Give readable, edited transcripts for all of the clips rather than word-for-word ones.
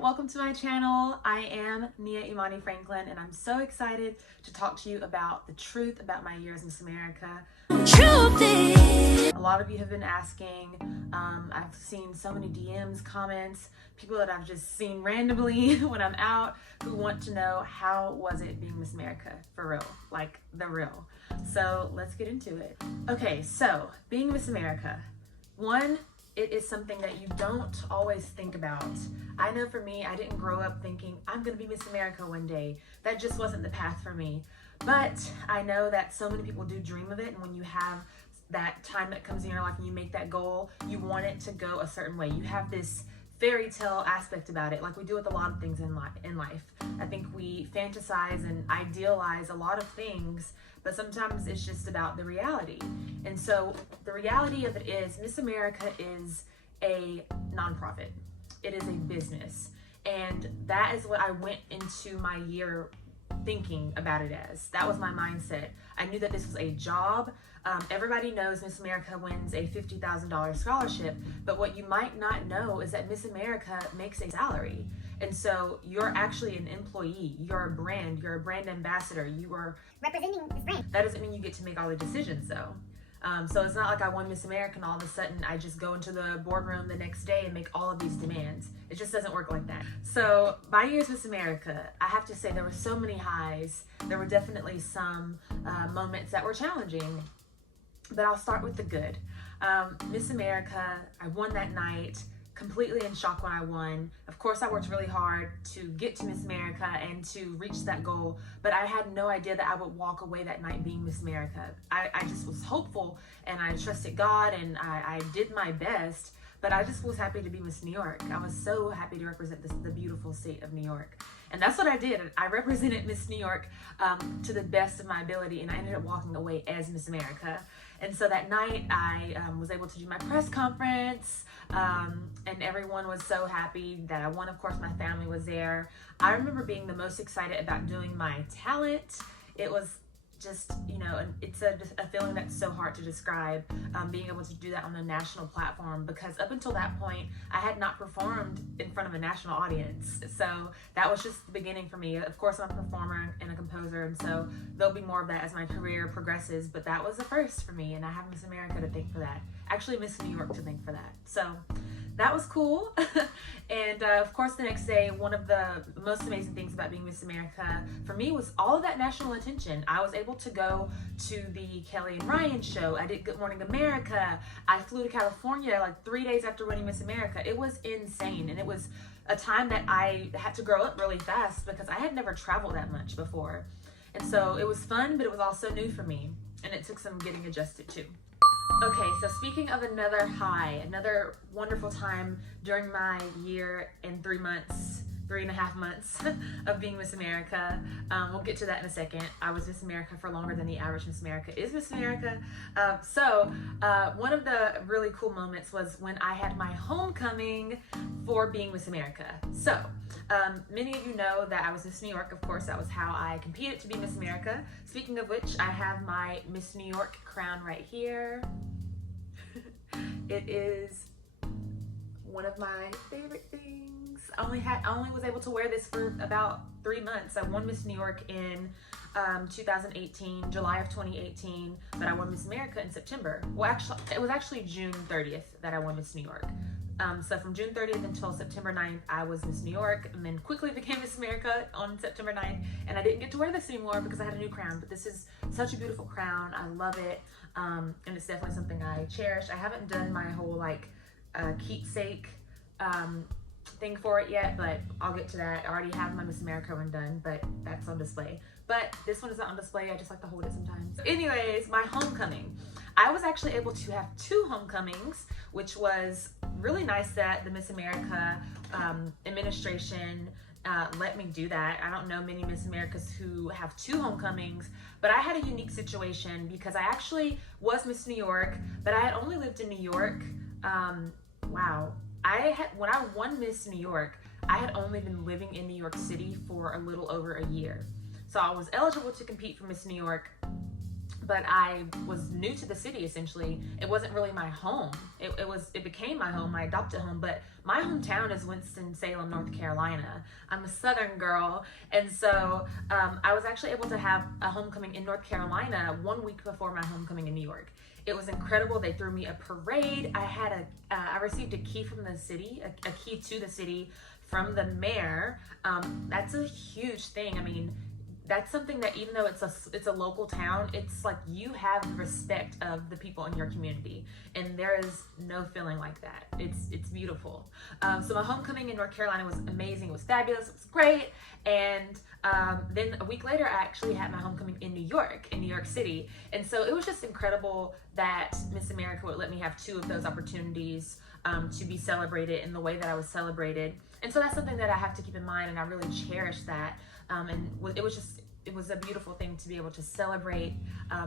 welcome to my channel. I am Nia Imani Franklin, and I'm so excited to talk to you about the truth about my year as Miss America. A lot of you have been asking. I've seen so many DMs, comments, people that I've just seen randomly when I'm out who want to know, how was it being Miss America for real, like the real. So let's get into it. Okay, so being Miss America, one, it is something that you don't always think about. I know for me, I didn't grow up thinking I'm gonna be Miss America one day. That just wasn't the path for me. But I know that so many people do dream of it, and when you have that time that comes in your life and you make that goal, you want it to go a certain way. You have this fairy tale aspect about it, like we do with a lot of things in life. I think we fantasize and idealize a lot of things, but sometimes it's just about the reality. And so the reality of it is, Miss America is a nonprofit. It is a business. And that is what I went into my year thinking about it as. That was my mindset. I knew that this was a job. Everybody knows Miss America wins a $50,000 scholarship, but what you might not know is that Miss America makes a salary. And so you're actually an employee, you're a brand ambassador, you are representing this brand. That doesn't mean you get to make all the decisions though. So it's not like I won Miss America and all of a sudden I just go into the boardroom the next day and make all of these demands. It just doesn't work like that. So my year as Miss America, I have to say there were so many highs. There were definitely some moments that were challenging, but I'll start with the good. Miss America, I won that night. Completely in shock when I won. Of course, I worked really hard to get to Miss America and to reach that goal, but I had no idea that I would walk away that night being Miss America. I just was hopeful and I trusted God and I did my best, but I just was happy to be Miss New York. I was so happy to represent the beautiful state of New York. And that's what I did. I represented Miss New York to the best of my ability, and I ended up walking away as Miss America. And so that night I was able to do my press conference, and everyone was so happy that I won. Of course, my family was there. I remember being the most excited about doing my talent. It was just, it's a feeling that's so hard to describe, being able to do that on a national platform, because up until that point, I had not performed in front of a national audience. So that was just the beginning for me. Of course, I'm a performer and a composer, and so there'll be more of that as my career progresses, but that was the first for me, and I have Miss America to thank for that. Actually, Miss New York to thank for that. So that was cool. And of course, the next day, one of the most amazing things about being Miss America for me was all of that national attention. I was able to go to the Kelly and Ryan show. I did Good Morning America. I flew to California like 3 days after winning Miss America. It was insane. And it was a time that I had to grow up really fast because I had never traveled that much before. And so it was fun, but it was also new for me. And it took some getting adjusted to. Okay, so speaking of another high, another wonderful time during my year and 3.5 months of being Miss America. We'll get to that in a second. I was Miss America for longer than the average Miss America is Miss America. One of the really cool moments was when I had my homecoming for being Miss America. So many of you know that I was Miss New York. Of course, that was how I competed to be Miss America. Speaking of which, I have my Miss New York crown right here. It is one of my favorite things. I only was able to wear this for about 3 months. I won Miss New York in 2018, July of 2018, but I won Miss America in September. Well, actually, it was actually June 30th that I won Miss New York. So from June 30th until September 9th, I was Miss New York, and then quickly became Miss America on September 9th, and I didn't get to wear this anymore because I had a new crown, but this is such a beautiful crown. I love it, and it's definitely something I cherish. I haven't done my whole keepsake thing for it yet, but I'll get to that. I already have my Miss America one done, but that's on display. But this one is not on display. I just like to hold it sometimes. So anyways, my homecoming. I was actually able to have 2 homecomings, which was really nice that the Miss America administration let me do that. I don't know many Miss Americas who have 2 homecomings, but I had a unique situation because I actually was Miss New York, but I had only lived in New York. When I won Miss New York, I had only been living in New York City for a little over a year. So I was eligible to compete for Miss New York, but I was new to the city. Essentially, it wasn't really my home. It became my home, my adopted home, but my hometown is Winston-Salem, North Carolina. I'm a Southern girl, and so I was actually able to have a homecoming in North Carolina 1 week before my homecoming in New York. It was incredible. They threw me a parade. I received a key from the city, a key to the city from the mayor. That's a huge thing. I mean, that's something that even though it's a local town, it's like you have the respect of the people in your community, and there is no feeling like that. It's beautiful. So my homecoming in North Carolina was amazing. It was fabulous. It was great. And then a week later, I actually had my homecoming in New York City. And so it was just incredible that Miss America would let me have two of those opportunities to be celebrated in the way that I was celebrated. And so that's something that I have to keep in mind, and I really cherish that. And it was a beautiful thing to be able to celebrate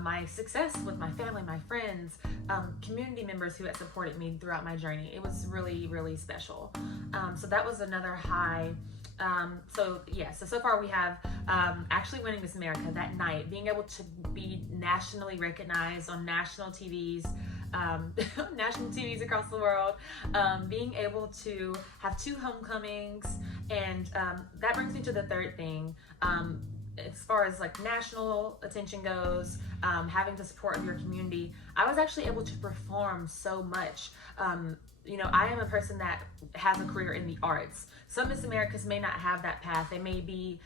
my success with my family, my friends, community members who had supported me throughout my journey. It was really, really special. So that was another high. So far we have actually winning Miss America that night, being able to be nationally recognized on national TVs, national TVs across the world, being able to have two homecomings, and that brings me to the third thing. As far as like national attention goes, having the support of your community, I was actually able to perform so much. I am a person that has a career in the arts. Some Miss Americas may not have that path. They may be,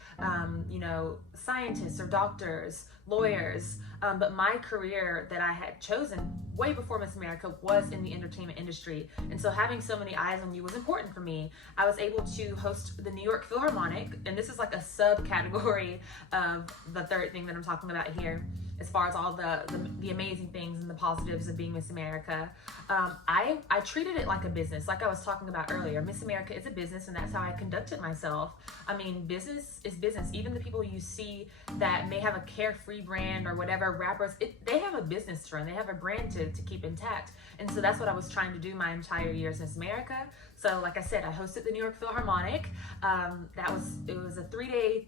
scientists or doctors, lawyers, but my career that I had chosen way before Miss America was in the entertainment industry. And so having so many eyes on you was important for me. I was able to host the New York Philharmonic, and this is like a subcategory of the third thing that I'm talking about here, as far as all the amazing things and the positives of being Miss America. I treated it like a business, like I was talking about earlier. Miss America is a business, and that's how I conducted myself. I mean, business is business. Even the people you see that may have a carefree brand or whatever, rappers, they have a business to run. They have a brand to keep intact. And so that's what I was trying to do my entire year as Miss America. So like I said, I hosted the New York Philharmonic. It was a 3-day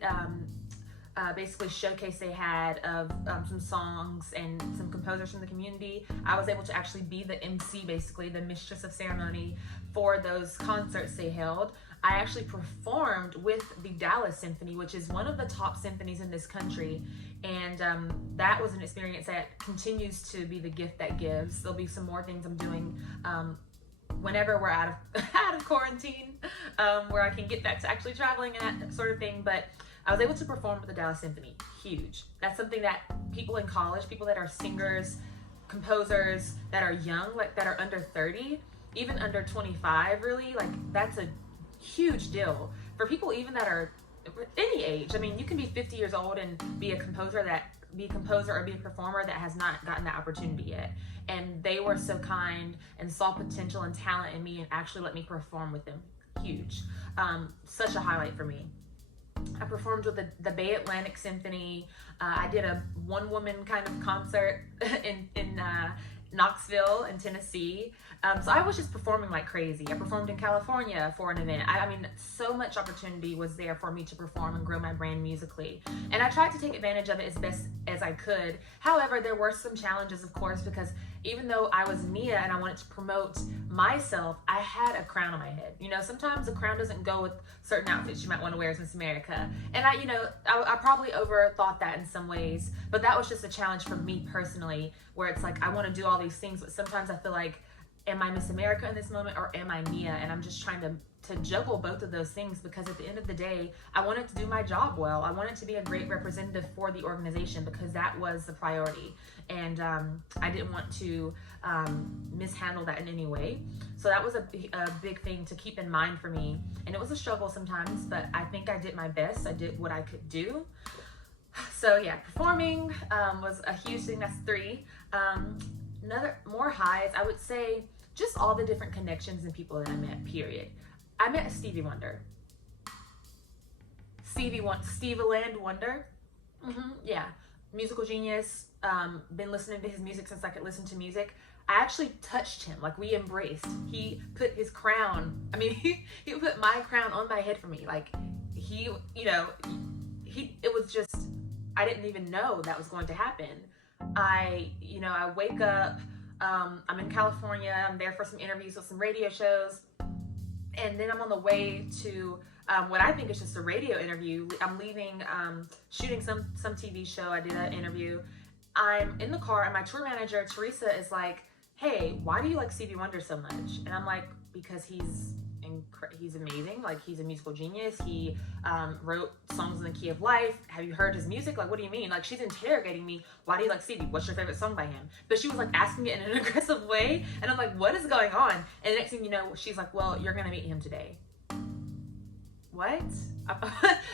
basically showcase they had of some songs and some composers from the community. I was able to actually be the MC, basically the mistress of ceremony for those concerts they held. I actually performed with the Dallas Symphony, which is one of the top symphonies in this country, and that was an experience that continues to be the gift that gives. There'll be some more things I'm doing whenever we're out of quarantine, where I can get back to actually traveling and that sort of thing. But I was able to perform with the Dallas Symphony. Huge. That's something that people in college, people that are singers, composers, that are young, like that are under 30, even under 25, really, like that's a huge deal. For people even that are any age, I mean, you can be 50 years old and be a composer or be a performer that has not gotten that opportunity yet. And they were so kind and saw potential and talent in me and actually let me perform with them. Huge. Such a highlight for me. I performed with the Bay Atlantic Symphony. I did a one-woman kind of concert in Knoxville in Tennessee. So I was just performing like crazy. I performed in California for an event. I mean, so much opportunity was there for me to perform and grow my brand musically. And I tried to take advantage of it as best as I could. However, there were some challenges, of course, because even though I was Nia and I wanted to promote myself, I had a crown on my head. Sometimes a crown doesn't go with certain outfits you might want to wear as Miss America. And I probably overthought that in some ways, but that was just a challenge for me personally, where it's like, I want to do all these things, but sometimes I feel like, am I Miss America in this moment or am I Nia? And I'm just trying to juggle both of those things, because at the end of the day, I wanted to do my job well. I wanted to be a great representative for the organization, because that was the priority. And I didn't want to mishandle that in any way. So that was a big thing to keep in mind for me. And it was a struggle sometimes, but I think I did my best. I did what I could do. So yeah, performing was a huge thing. That's 3. More highs, I would say, just all the different connections and people that I met, period. I met Stevie Wonder. Stevie Land Wonder. Yeah, musical genius. Been listening to his music since I could listen to music. I actually touched him, like we embraced. He put his crown, he put my crown on my head for me. Like it was just, I didn't even know that was going to happen. I wake up, I'm in California, I'm there for some interviews with some radio shows, and then I'm on the way to what I think is just a radio interview. I'm leaving, shooting some TV show. I did an interview. I'm in the car, and my tour manager, Teresa, is like, "Hey, why do you like Stevie Wonder so much?" And I'm like, "Because he's amazing. Like, he's a musical genius. He wrote songs in the key of life. Have you heard his music? Like, what do you mean?" Like, she's interrogating me. "Why do you like Stevie? What's your favorite song by him?" But she was like asking it in an aggressive way, and I'm like, "What is going on?" And the next thing you know, she's like, "Well, you're gonna meet him today." What?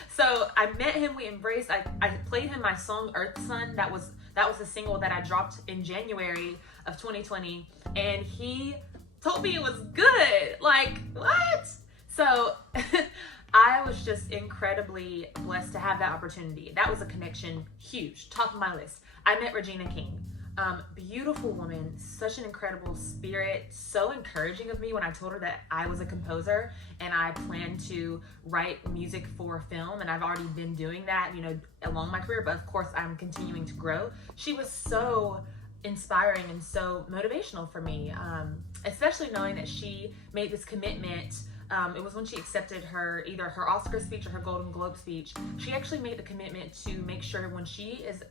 So I met him. We embraced. I played him my song "Earth Sun." That was the single that I dropped in January of 2020, and he told me it was good. Like, what? So I was just incredibly blessed to have that opportunity. That was a connection, huge, top of my list. I met Regina King. Beautiful woman, such an incredible spirit, so encouraging of me when I told her that I was a composer and I planned to write music for film, and I've already been doing that, along my career, but of course I'm continuing to grow. She was so inspiring and so motivational for me, especially knowing that she made this commitment. It was when she accepted either her Oscar speech or her Golden Globe speech. She actually made the commitment to make sure when she is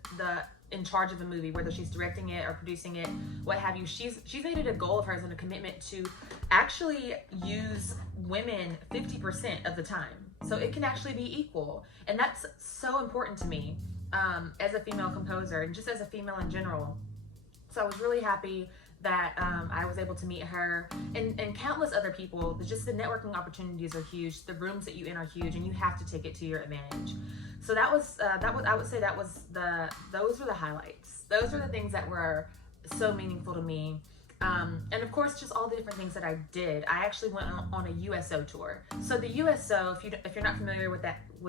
in charge of a movie, whether she's directing it or producing it, what have you, she's made it a goal of hers and a commitment to actually use women 50% of the time, so it can actually be equal. And that's so important to me, as a female composer and just as a female in general. So I was really happy that I was able to meet her and countless other people. Just the networking opportunities are huge. The rooms that you in are huge, and you have to take it to your advantage. So that was I would say those were the highlights. Those were the things that were so meaningful to me. And of course, just all the different things that I did. I actually went on a USO tour. So the USO, if you're not familiar with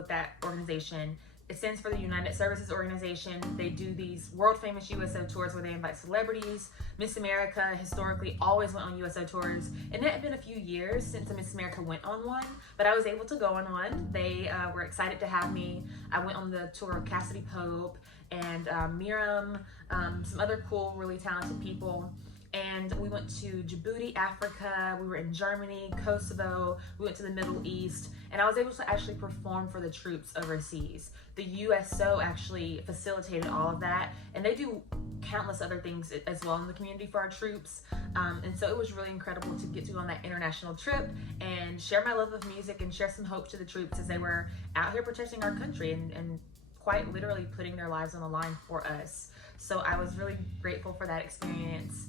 that organization, it stands for the United Services Organization. They do these world famous USO tours where they invite celebrities. Miss America historically always went on USO tours, and it had been a few years since a Miss America went on one, but I was able to go on one. They were excited to have me. I went on the tour of Cassidy Pope and Miriam, some other cool, really talented people. And we went to Djibouti, Africa. We were in Germany, Kosovo. We went to the Middle East, and I was able to actually perform for the troops overseas. The USO actually facilitated all of that, and they do countless other things as well in the community for our troops. And so it was really incredible to get to go on that international trip and share my love of music and share some hope to the troops as they were out here protecting our country and quite literally putting their lives on the line for us. So I was really grateful for that experience.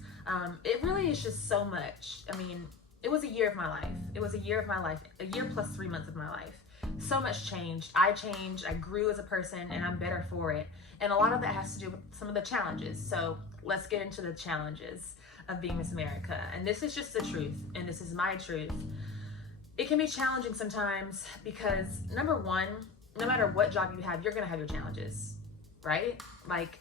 It really is just so much. I mean, it was a year of my life. It was a year of my life, a year plus 3 months of my life. So much changed. I changed, I grew as a person, and I'm better for it. And a lot of that has to do with some of the challenges. So let's get into the challenges of being Miss America. And this is just the truth, and this is my truth. It can be challenging sometimes because, number one, no matter what job you have, you're gonna have your challenges, right? Like,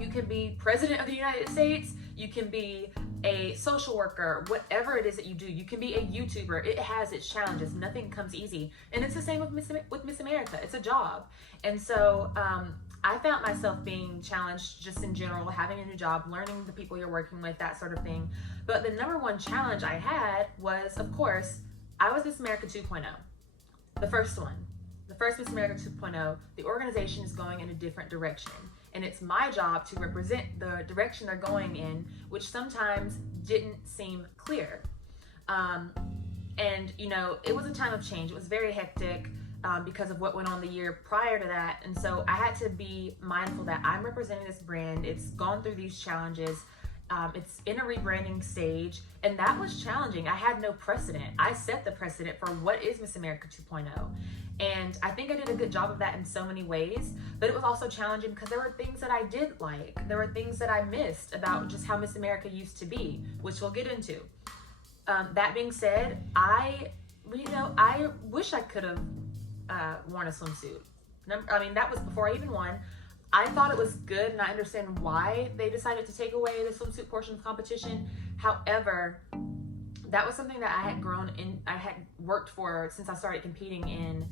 you can be president of the United States, you can be a social worker, whatever it is that you do. You can be a YouTuber. It has its challenges. Nothing comes easy. And it's the same with Miss America. It's a job. And so I found myself being challenged just in general, having a new job, learning the people you're working with, that sort of thing. But the number one challenge I had was, of course, I was Miss America 2.0. The first one. The first Miss America 2.0. The organization is going in a different direction. And it's my job to represent the direction they're going in, which sometimes didn't seem clear. And, it was a time of change. It was very hectic because of what went on the year prior to that. And so I had to be mindful that I'm representing this brand. It's gone through these challenges. It's in a rebranding stage, and that was challenging. I had no precedent. I set the precedent for what is Miss America 2.0. And I think I did a good job of that in so many ways, but it was also challenging because there were things that I did like. There were things that I missed about just how Miss America used to be, which we'll get into. That being said, I wish I could have worn a swimsuit. That was before I even won. I thought it was good, and I understand why they decided to take away the swimsuit portion of the competition. However, that was something that I had worked for since I started competing in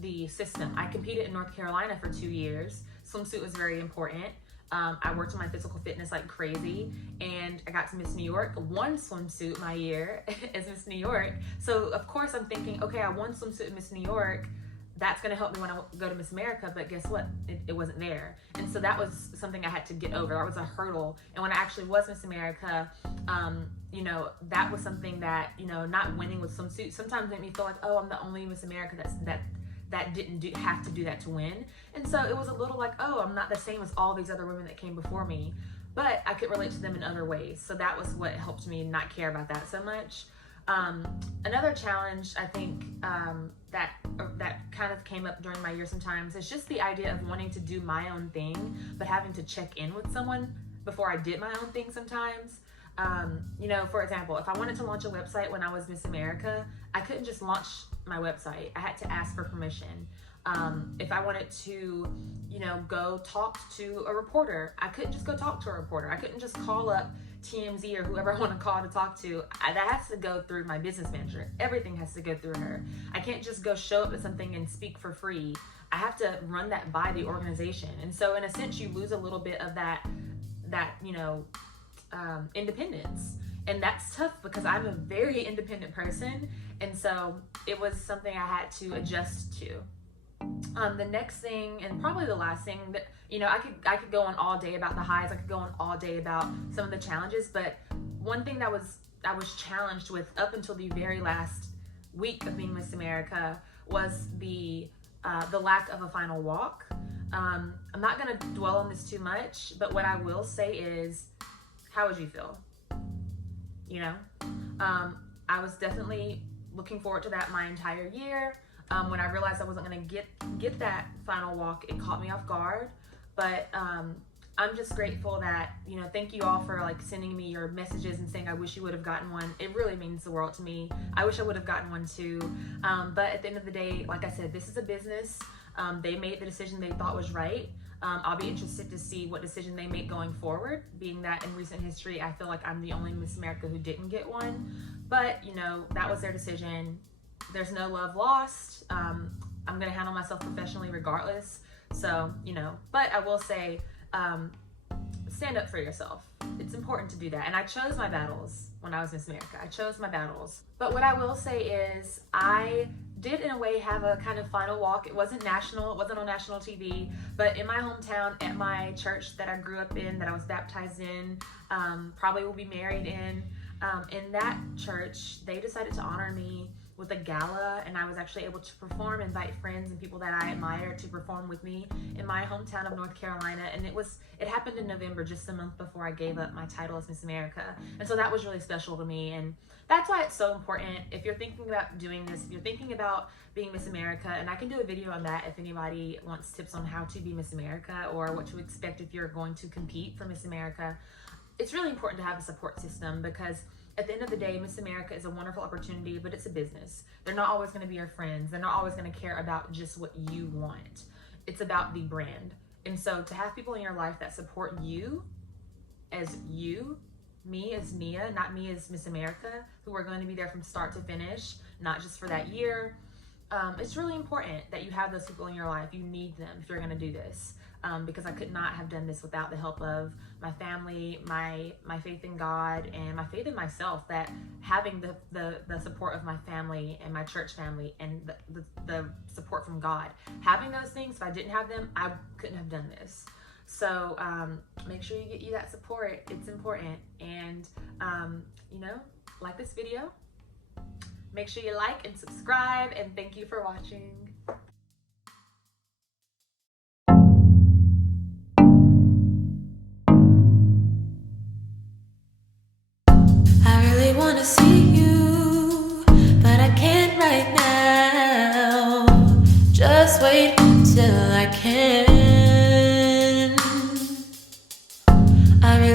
the system. I competed in North Carolina for 2 years. Swimsuit was very important. I worked on my physical fitness like crazy, and I got to Miss New York, won swimsuit my year as Miss New York. So of course I'm thinking, okay, I won swimsuit in Miss New York. That's going to help me when I go to Miss America, but guess what? It wasn't there. And so that was something I had to get over. That was a hurdle. And when I actually was Miss America, you know, that was something that, you know, not winning with swimsuit sometimes made me feel like, oh, I'm the only Miss America that didn't have to do that to win. And so it was a little like, oh, I'm not the same as all these other women that came before me, but I could relate to them in other ways. So that was what helped me not care about that so much. Another challenge I think that kind of came up during my year sometimes is just the idea of wanting to do my own thing, but having to check in with someone before I did my own thing sometimes. You know, for example, if I wanted to launch a website when I was Miss America, I couldn't just launch my website. I had to ask for permission. If I wanted to, you know, go talk to a reporter, I couldn't just go talk to a reporter. I couldn't just call up TMZ or whoever I want to call to talk to. That has to go through my business manager. Everything has to go through her. I can't just go show up at something and speak for free. I have to run that by the organization. And so in a sense, you lose a little bit of that, you know, independence. And that's tough because I'm a very independent person. And so it was something I had to adjust to. The next thing, and probably the last thing, that, you know, I could go on all day about the highs. I could go on all day about some of the challenges, but one thing that I was challenged with up until the very last week of being Miss America was the lack of a final walk. I'm not going to dwell on this too much, but what I will say is, how would you feel? You know, I was definitely looking forward to that my entire year. When I realized I wasn't going to get that final walk, it caught me off guard. But I'm just grateful that, you know, thank you all for like sending me your messages and saying I wish you would have gotten one. It really means the world to me. I wish I would have gotten one too. But at the end of the day, like I said, this is a business. They made the decision they thought was right. I'll be interested to see what decision they make going forward, being that in recent history, I feel like I'm the only Miss America who didn't get one. But, you know, that was their decision. There's no love lost. I'm going to handle myself professionally regardless. So, you know, but I will say, stand up for yourself. It's important to do that. And I chose my battles when I was Miss America. I chose my battles. But what I will say is I did in a way have a kind of final walk. It wasn't national. It wasn't on national TV. But in my hometown, at my church that I grew up in, that I was baptized in, probably will be married in that church, they decided to honor me with a gala, and I was actually able to perform, invite friends and people that I admire to perform with me in my hometown of North Carolina. And it happened in November, just a month before I gave up my title as Miss America. And so that was really special to me. And that's why it's so important. If you're thinking about doing this, if you're thinking about being Miss America, and I can do a video on that if anybody wants tips on how to be Miss America or what to expect if you're going to compete for Miss America, it's really important to have a support system, because at the end of the day, Miss America is a wonderful opportunity, but it's a business. They're not always going to be your friends. They're not always going to care about just what you want. It's about the brand. And so to have people in your life that support you as you, me as Nia, not me as Miss America, who are going to be there from start to finish, not just for that year. It's really important that you have those people in your life. You need them if you're going to do this. Because I could not have done this without the help of my family, my faith in God, and my faith in myself, that having the support of my family and my church family and the support from God, having those things, if I didn't have them, I couldn't have done this. So make sure you get you that support. It's important. And, you know, like this video. Make sure you like and subscribe, and thank you for watching.